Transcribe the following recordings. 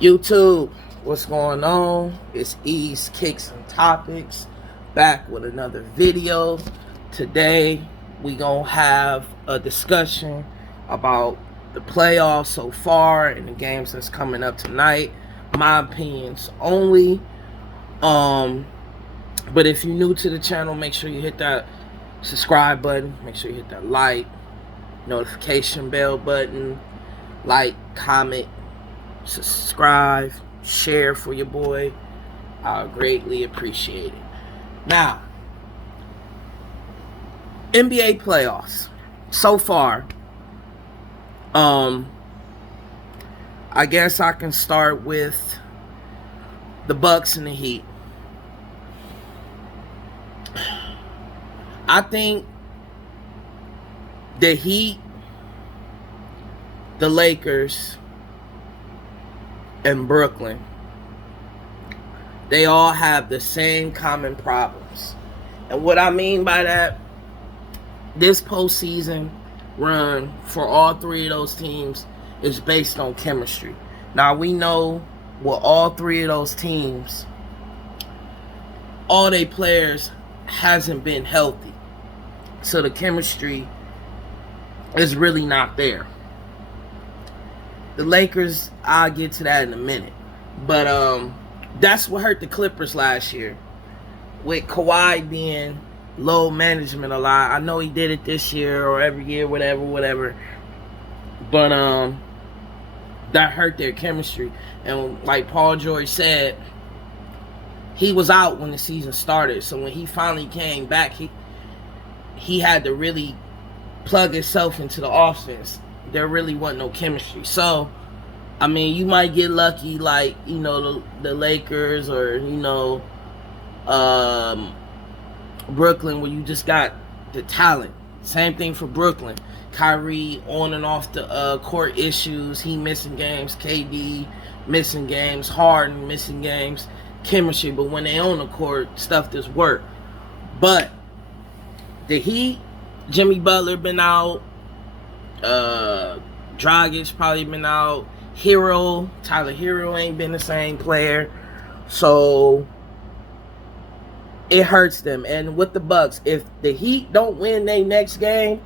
YouTube, what's going on? It's Ease Kicks and Topics back with another video. Today we gonna have a discussion about the playoffs so far and the games that's coming up tonight. My opinions only. But if you're new to the channel, make sure you hit that subscribe button. Make sure you hit that like, notification bell button, like, comment, subscribe, share for your boy. I greatly appreciate it. Now, NBA playoffs so far. I guess I can start with the Bucks and the Heat. I think the Heat, the Lakers, and Brooklyn, they all have the same common problems. And what I mean by that, this postseason run for all three of those teams is based on chemistry. Now, we know with all three of those teams, all their players hasn't been healthy. So the chemistry is really not there. The Lakers, I'll get to that in a minute. But that's what hurt the Clippers last year. With Kawhi being low management a lot. I know he did it this year or every year, whatever. But that hurt their chemistry. And like Paul George said, he was out when the season started. So when he finally came back, he had to really plug himself into the offense. There really wasn't no chemistry. So, I mean, you might get lucky like, the Lakers or, Brooklyn, where you just got the talent. Same thing for Brooklyn. Kyrie on and off the court issues. He missing games. KD missing games. Harden missing games. Chemistry. But when they on the court, stuff just work. But the Heat, Jimmy Butler been out. Dragic probably been out. Tyler Hero ain't been the same player. So it hurts them. And with the Bucks, if the Heat don't win their next game,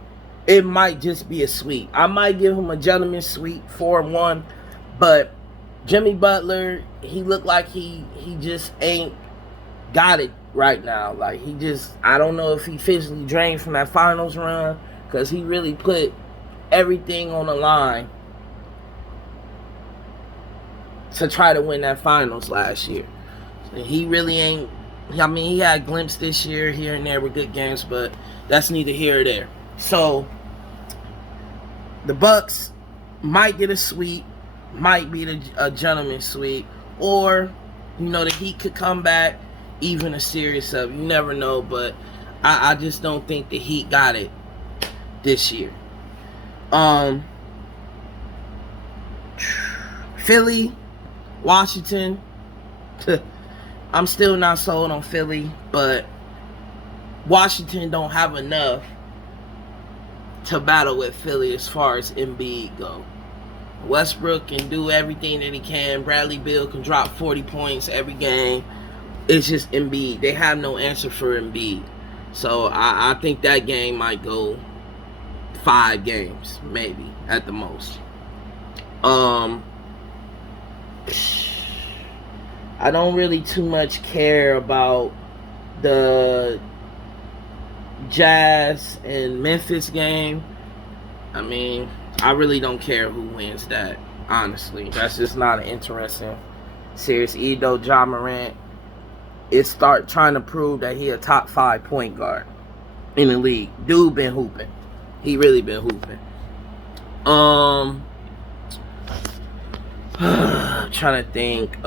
it might just be a sweep. I might give him a gentleman's sweep, 4-1. But Jimmy Butler, he looked like he just ain't got it right now. Like, I don't know if he physically drained from that finals run, because he really put everything on the line to try to win that finals last year. He really ain't. I mean, he had glimpses this year here and there with good games, but that's neither here or there. So the Bucks might get a sweep, might be a gentleman's sweep, or the Heat could come back, even a series up. You never know, but I just don't think the Heat got it this year. Philly, Washington. I'm still not sold on Philly, but Washington don't have enough to battle with Philly as far as Embiid go. Westbrook can do everything that he can. Bradley Beal can drop 40 points every game. It's just Embiid. They have no answer for Embiid. So I think that game might go 5 games, maybe, at the most. I don't really too much care about the Jazz and Memphis game. I mean, I really don't care who wins that, honestly. That's just not an interesting series. Either Ja Morant is start trying to prove that he a top 5 point guard in the league. Dude been hooping. He really been hooping. Trying to think.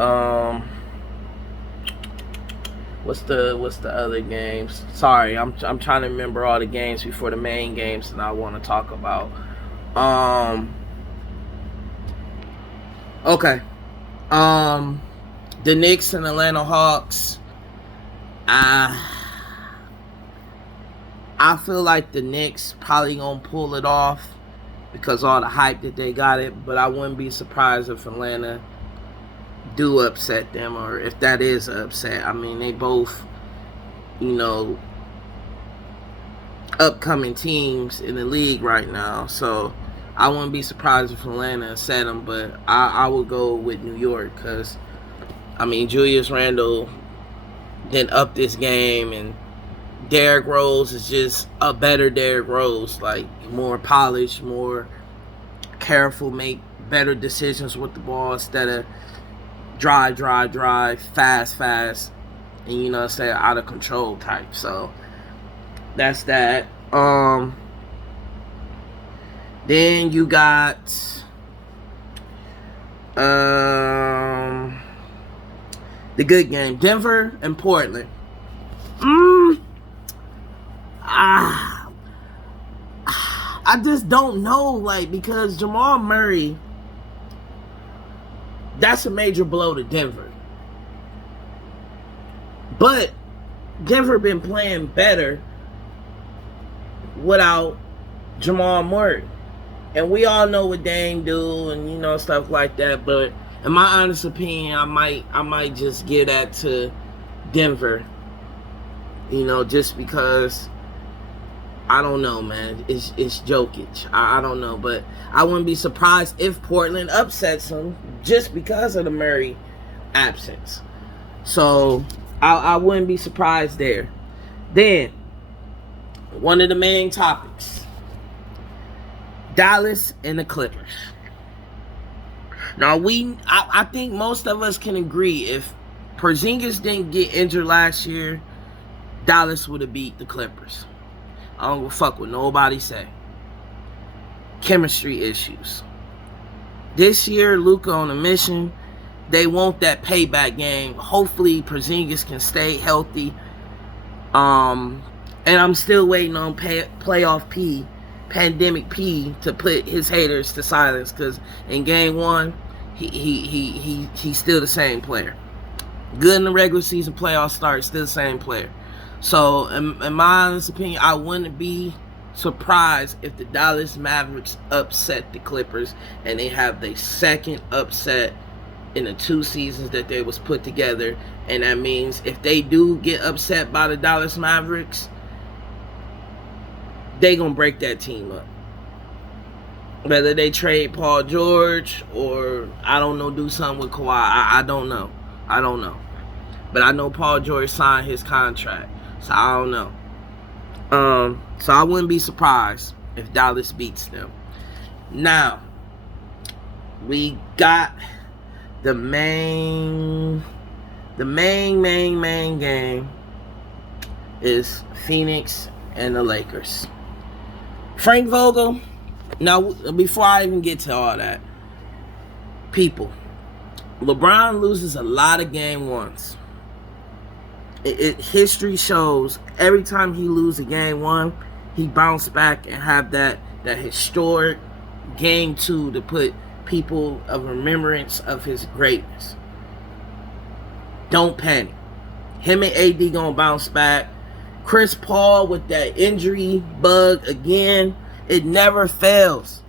What's the other games? Sorry, I'm trying to remember all the games before the main games that I want to talk about. Okay. The Knicks and Atlanta Hawks. I feel like the Knicks probably gonna pull it off because all the hype that they got it, but I wouldn't be surprised if Atlanta do upset them, or if that is an upset. I mean, they both, you know, upcoming teams in the league right now. So I wouldn't be surprised if Atlanta upset them, but I would go with New York because, I mean, Julius Randle didn't up this game, and Derrick Rose is just a better Derrick Rose, like more polished, more careful, make better decisions with the ball instead of drive, fast, and you know, say out of control type. So that's that. Then you got the good game, Denver and Portland. I just don't know, like, because Jamal Murray, that's a major blow to Denver. But Denver been playing better without Jamal Murray. And we all know what Dame do and, you know, stuff like that. But in my honest opinion, I might just give that to Denver. You know, just because, I don't know, man. It's Jokic. I don't know. But I wouldn't be surprised if Portland upsets them just because of the Murray absence. So I wouldn't be surprised there. Then, one of the main topics, Dallas and the Clippers. Now, I think most of us can agree if Porzingis didn't get injured last year, Dallas would have beat the Clippers. I don't give a fuck what nobody say. Chemistry issues. This year, Luka on a mission. They want that payback game. Hopefully, Porzingis can stay healthy. And I'm still waiting on playoff P, pandemic P, to put his haters to silence. Because in game one, he's still the same player. Good in the regular season, playoff start, still the same player. So, in my honest opinion, I wouldn't be surprised if the Dallas Mavericks upset the Clippers and they have the second upset in the 2 seasons that they was put together. And that means if they do get upset by the Dallas Mavericks, they gonna break that team up. Whether they trade Paul George or, I don't know, do something with Kawhi, I don't know. But I know Paul George signed his contract. So I don't know. So I wouldn't be surprised if Dallas beats them. Now, we got the main game is Phoenix and the Lakers. Frank Vogel. Now, before I even get to all that, people, LeBron loses a lot of game ones. History shows every time he loses a game one, he bounce back and have that historic game two to put people of remembrance of his greatness. Don't panic. Him and AD gonna bounce back. Chris Paul with that injury bug again. It never fails.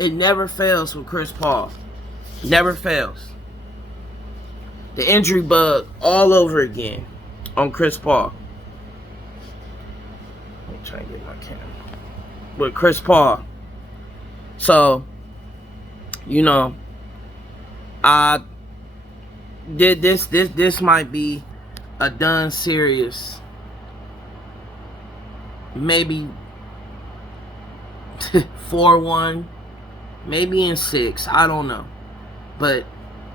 It never fails with Chris Paul. Never fails. The injury bug all over again on Chris Paul. I'm trying to get my camera. With Chris Paul. So, you know, this might be a done series. Maybe 4-1, maybe in 6. I don't know. But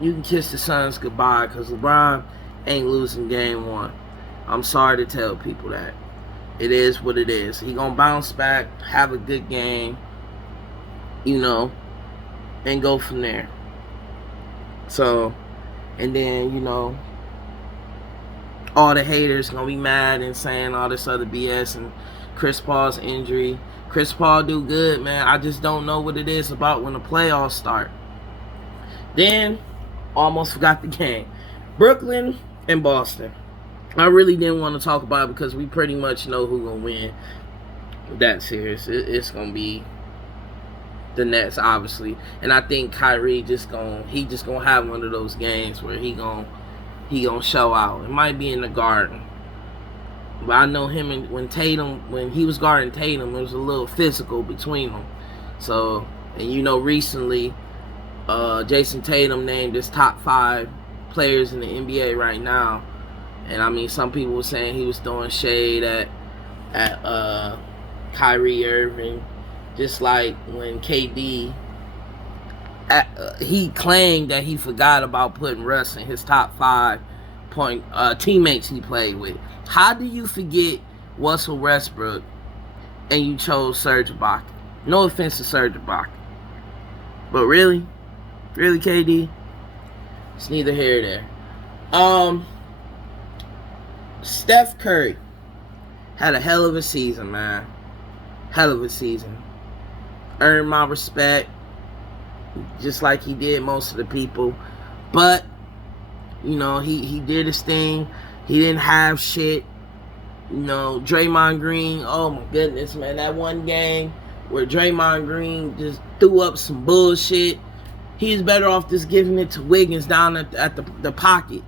you can kiss the Suns goodbye because LeBron ain't losing game one. I'm sorry to tell people that. It is what it is. He gonna bounce back, have a good game, you know, and go from there. So, and then, you know, all the haters gonna be mad and saying all this other BS and Chris Paul's injury. Chris Paul do good, man. I just don't know what it is about when the playoffs start. Then, almost forgot the game. Brooklyn and Boston. I really didn't want to talk about it because we pretty much know who's going to win that series. It's going to be the Nets, obviously. And I think Kyrie just gonna have one of those games where he gonna show out. It might be in the Garden. But I know him and when he was guarding Tatum, there was a little physical between them. So, and recently, Jason Tatum named his top 5 players in the NBA right now. And I mean, some people were saying he was throwing shade at Kyrie Irving, just like when KD, he claimed that he forgot about putting Russ in his top 5 teammates he played with. How do you forget Russell Westbrook and you chose Serge Ibaka? No offense to Serge Ibaka, but really, KD, it's neither here nor there. Steph Curry had a hell of a season, man. Hell of a season. Earned my respect, just like he did most of the people. But he did his thing. He didn't have shit. Draymond Green, oh my goodness, man. That one game where Draymond Green just threw up some bullshit. He's better off just giving it to Wiggins down at the pocket.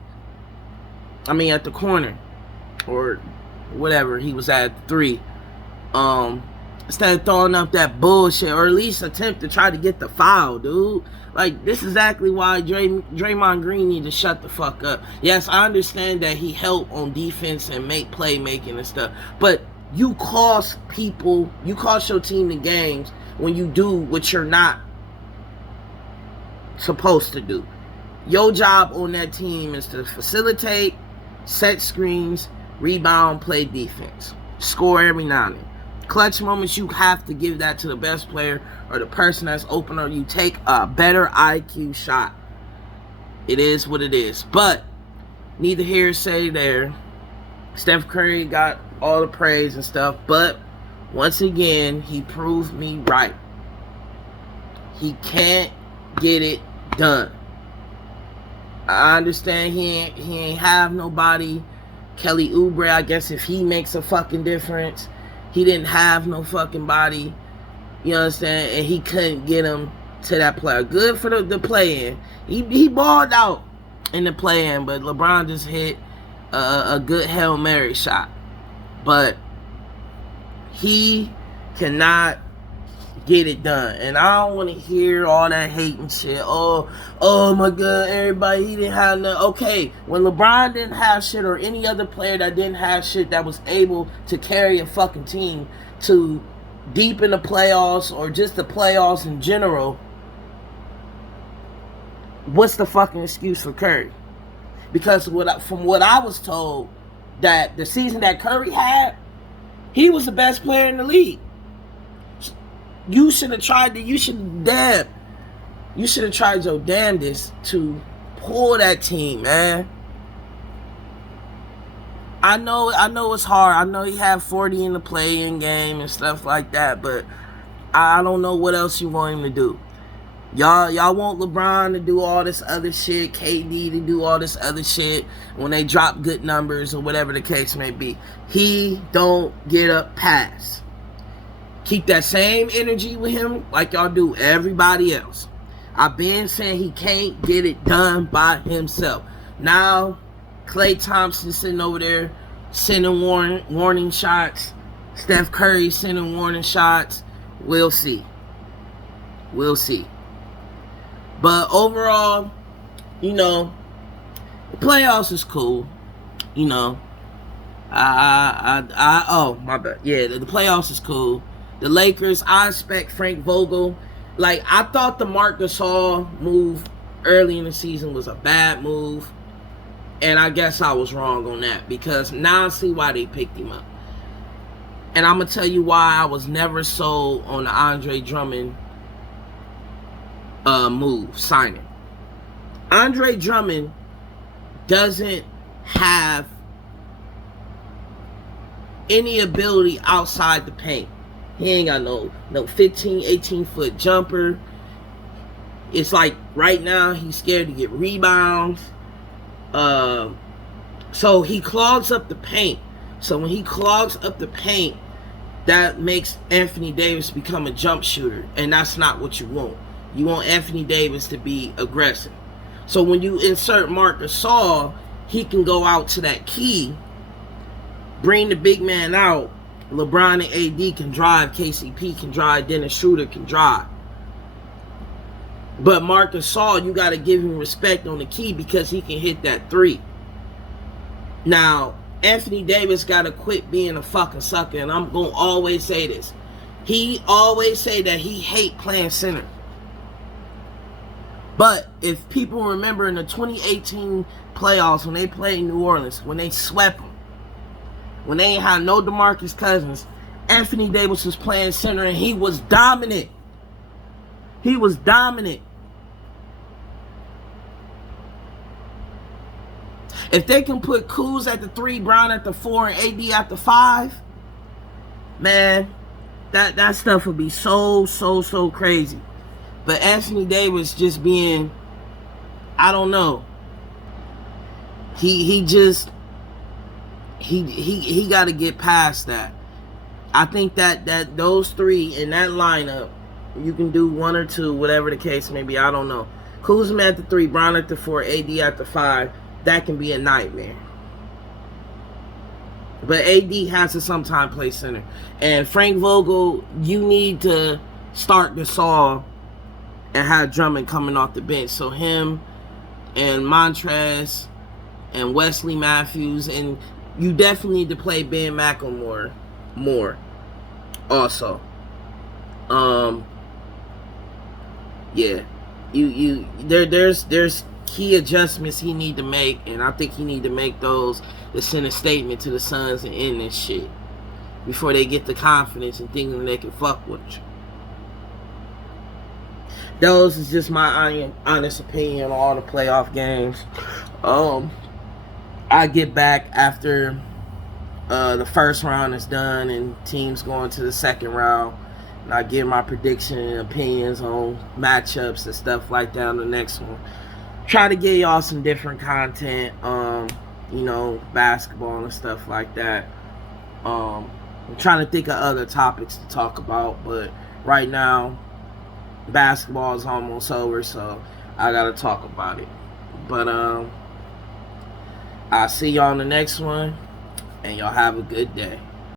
I mean, at the corner. Or whatever he was at 3. Instead of throwing up that bullshit, or at least attempt to try to get the foul, dude. Like, this is exactly why Draymond Green need to shut the fuck up. Yes, I understand that he helped on defense and make playmaking and stuff, but you cost your team the games when you do what you're not supposed to do. Your job on that team is to facilitate, set screens, rebound, play defense, score every now and then. Clutch moments, you have to give that to the best player or the person that's open, or you take a better IQ shot. It is what it is. But neither here say there. Steph Curry got all the praise and stuff, but once again, he proved me right. He can't get it done. I understand he ain't have nobody. Kelly Oubre, I guess if he makes a fucking difference. He didn't have no fucking body. You understand? And he couldn't get him to that player. Good for the play-in. He balled out in the play-in, but LeBron just hit a good Hail Mary shot. But he cannot get it done. And I don't want to hear all that hate and shit. Oh my God, everybody, he didn't have no. Okay, when LeBron didn't have shit, or any other player that didn't have shit that was able to carry a fucking team to deep in the playoffs, or just the playoffs in general, what's the fucking excuse for Curry? Because from what I was told, that the season that Curry had, he was the best player in the league. You should have tried your damnedest to pull that team, man. I know it's hard. I know he had 40 in the play-in game and stuff like that, but I don't know what else you want him to do. Y'all want LeBron to do all this other shit, KD to do all this other shit when they drop good numbers or whatever the case may be. He don't get a pass. Keep that same energy with him like y'all do everybody else. I've been saying he can't get it done by himself. Now, Klay Thompson sitting over there sending warning shots. Steph Curry sending warning shots. We'll see. But overall, the playoffs is cool. Oh, my bad. Yeah, the playoffs is cool. The Lakers, I expect Frank Vogel. Like, I thought the Marc Gasol move early in the season was a bad move. And I guess I was wrong on that, because now I see why they picked him up. And I'm going to tell you why I was never sold on the Andre Drummond signing. Andre Drummond doesn't have any ability outside the paint. He ain't got no 15, 18-foot jumper. It's like right now he's scared to get rebounds. So he clogs up the paint. So when he clogs up the paint, that makes Anthony Davis become a jump shooter, and that's not what you want. You want Anthony Davis to be aggressive. So when you insert Marc Gasol, he can go out to that key, bring the big man out. LeBron and AD can drive, KCP can drive, Dennis Schroeder can drive. But Marc Gasol, you got to give him respect on the key because he can hit that three. Now, Anthony Davis got to quit being a fucking sucker, and I'm going to always say this. He always say that he hate playing center. But if people remember in the 2018 playoffs when they played New Orleans, when they swept them, when they ain't had no DeMarcus Cousins, Anthony Davis was playing center and he was dominant. He was dominant. If they can put Kuz at the 3, Brown at the 4, and AD at the 5, man, that stuff would be so crazy. But Anthony Davis just being, I don't know. He got to get past that. I think that those 3 in that lineup, you can do 1 or 2, whatever the case may be. I don't know. Kuzma at the 3, Brown at the 4, AD at the 5. That can be a nightmare. But AD has to sometime play center. And Frank Vogel, you need to start Gasol and have Drummond coming off the bench. So him and Montrezl and Wesley Matthews, and you definitely need to play Ben McLemore more also. Yeah. There's key adjustments he need to make, and I think he need to make those to send a statement to the Suns and end this shit before they get the confidence and thinking they can fuck with you. Those is just my honest opinion on all the playoff games. I get back after the first round is done and teams going to the second round, and I give my prediction and opinions on matchups and stuff like that on the next one. Try to get y'all some different content, basketball and stuff like that. I'm trying to think of other topics to talk about, but right now, basketball is almost over, so I gotta talk about it. But I'll see y'all on the next one, and y'all have a good day.